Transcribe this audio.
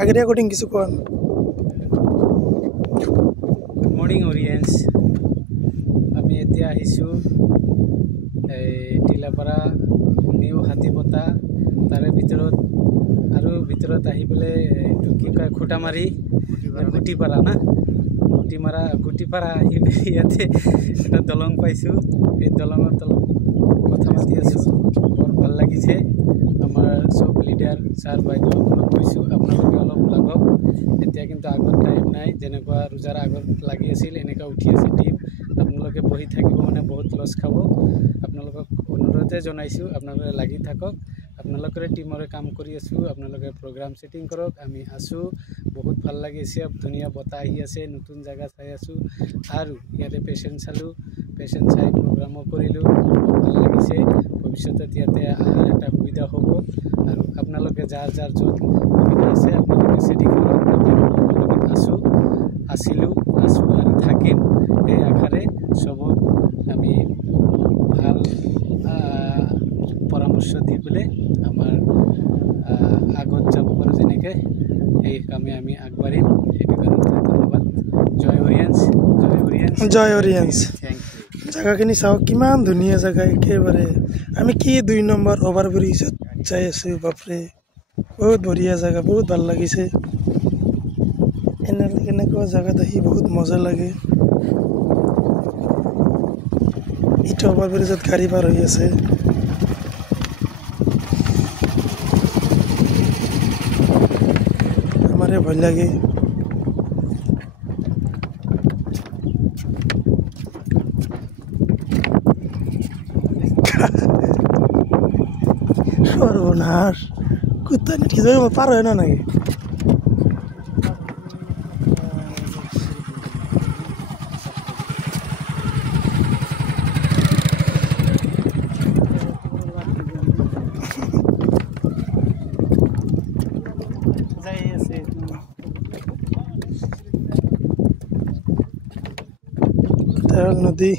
আগেৰিয়া কোটিং কিছু কোৱা গুড মৰ্নিং অডিয়েন্স আমি এতিয়া আহিছোঁ টিলাপাৰা নিউ হাতীপতা তাৰে ভিতৰত আৰু ভিতৰত আহি পেলাই এইটো কি কয় খুটামাৰি গুটিপাৰা না গুটিপাৰা আহি ইয়াতে এটা দলং পাইছোঁ এই দলঙৰ তলত কথা পাতি আছোঁ বৰ ভাল লাগিছে আমাৰ সব লিডাৰ ছাৰ বাইদেউসকলক কৈছোঁ আপোনালোকে অলপ লাগক এতিয়া কিন্তু আগত টাইম নাই যেনেকুৱা ৰোজাৰ আগত লাগি আছিল এনেকুৱা উঠি আছে টিম আপোনালোকে বহি থাকিব মানে বহুত লছ খাব আপোনালোকক অনুৰোধে জনাইছোঁ আপোনালোকে লাগি থাকক আপোনালোকৰে টিমৰে কাম কৰি আছোঁ আপোনালোকে প্ৰগ্ৰাম সেটিং কৰক আমি আছোঁ বহুত ভাল লাগিছে ধুনীয়া বতাহ আহি আছে নতুন জায়গা চাই আছোঁ আৰু ইয়াতে পেশেন্ট চালোঁ পেশেন্ট চাই প্ৰগ্ৰামো কৰিলোঁ ভাল লাগিছে ভৱিষ্যতে ইয়াতে আহাৰ এটা সুবিধা হ'ব আৰু আপোনালোকে যাৰ যাৰ য'ত সুবিধা আছে আপোনালোকে সেটিং কৰক আমি লগত আছিলোঁ আৰু থাকিম এই আশাৰে চবক আমি ভাল পৰামৰ্শ দি পেলাই আমাৰ আগত যাব পাৰোঁ যেনেকৈ এই কামে আমি আগবাঢ়িম সেইটো কাৰণে ধন্যবাদ জয় অৰিয়েন্স থেংক ইউ জায়গাখিনি চাওক কিমান ধুনীয়া জায়গা একেবাৰে আমি কি 2 নম্বৰ অভাৰব্ৰিজত যাই আছোঁ বাপৰে বহুত বঢ়িয়া জায়গা বহুত ভাল লাগিছে এনেকুৱা জায়গাত আহি বহুত মজা লাগে এইটো অভাৰব্ৰিজত গাড়ী পাৰ হৈ আছে আমাৰে ভয় লাগে সৰ্বনাশ কোথায় নেটকে যাবে পাৰ হয় না নাকি নদী